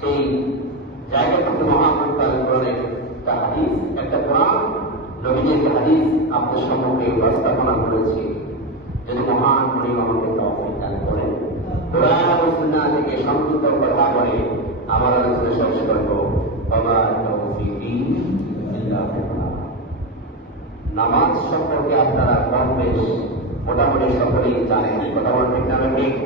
সেই জায়গা থেকে মহাপ্রকার করেন একটা হাদিস, একটা কোরআন নবীন একটা হাদিস আপনার সম্মুখে উপস্থাপনা করেছি। যদি মহান করি আমাকে তৌফিক দান করেন। কোরআন এবং সুন্নাহ থেকে সংযুক্ত কথা বলে আমার আলোচনা শেষ করব। বাবা, তৌফিকি নামাজ সম্পর্কে আপনারা কম বেশ মোটামুটি সকলেই জানেন। কথা বলেন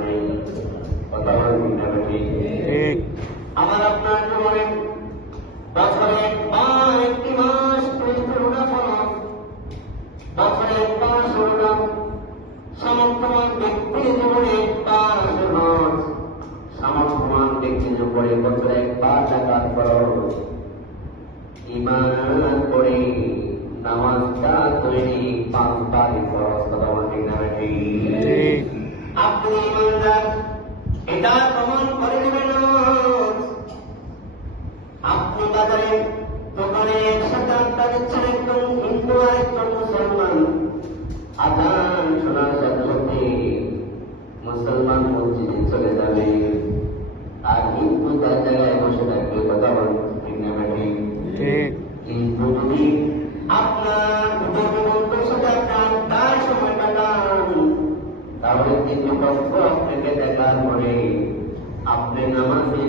আজান শোনার সাথে সাথে মুসলমান মসজিদে চলে যাবে আর হিন্দু তার জায়গায় বসে থাকবে কথা বলবে ঠিক না ঠিক কিন্তু যদি আপনি নামাজি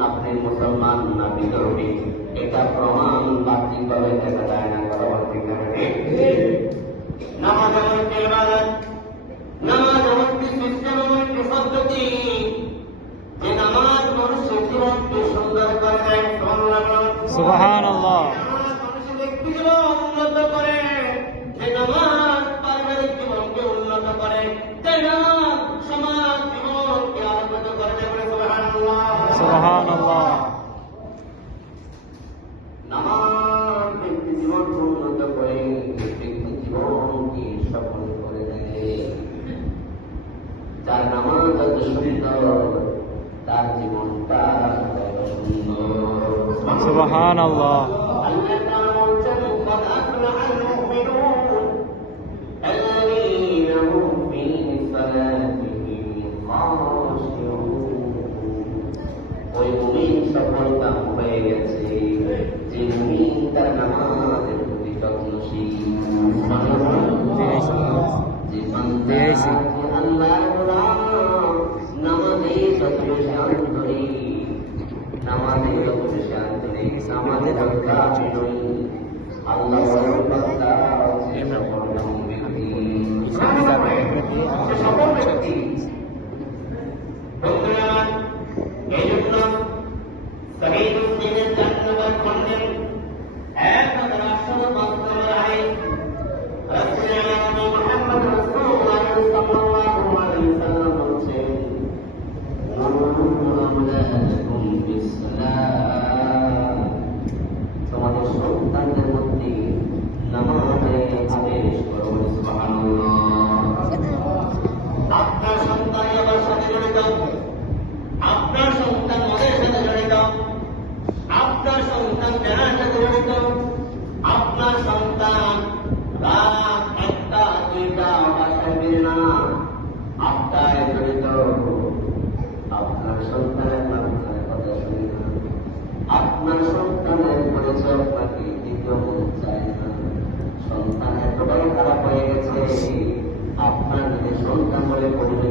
আপনি মুসলমান না বিতর্কে এটা প্রমাণ সুবহানাল্লাহ। নামাজ মানুষের ব্যক্তি জীবন উন্নত করে যে নামাজ পারিবারিক জীবনকে উন্নত করে যে নামাজ সমাজ سبحان الله Yeah, I see. আল্লাহ আপনার সন্তানের করেছে আপনাকে দ্বিতীয় চায় না সন্তান এতটাই খারাপ হয়ে গেছে আপনার সন্তান বলে পরিচয়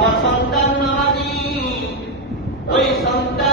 আমার সন্তান নামাজি ওই সন্তান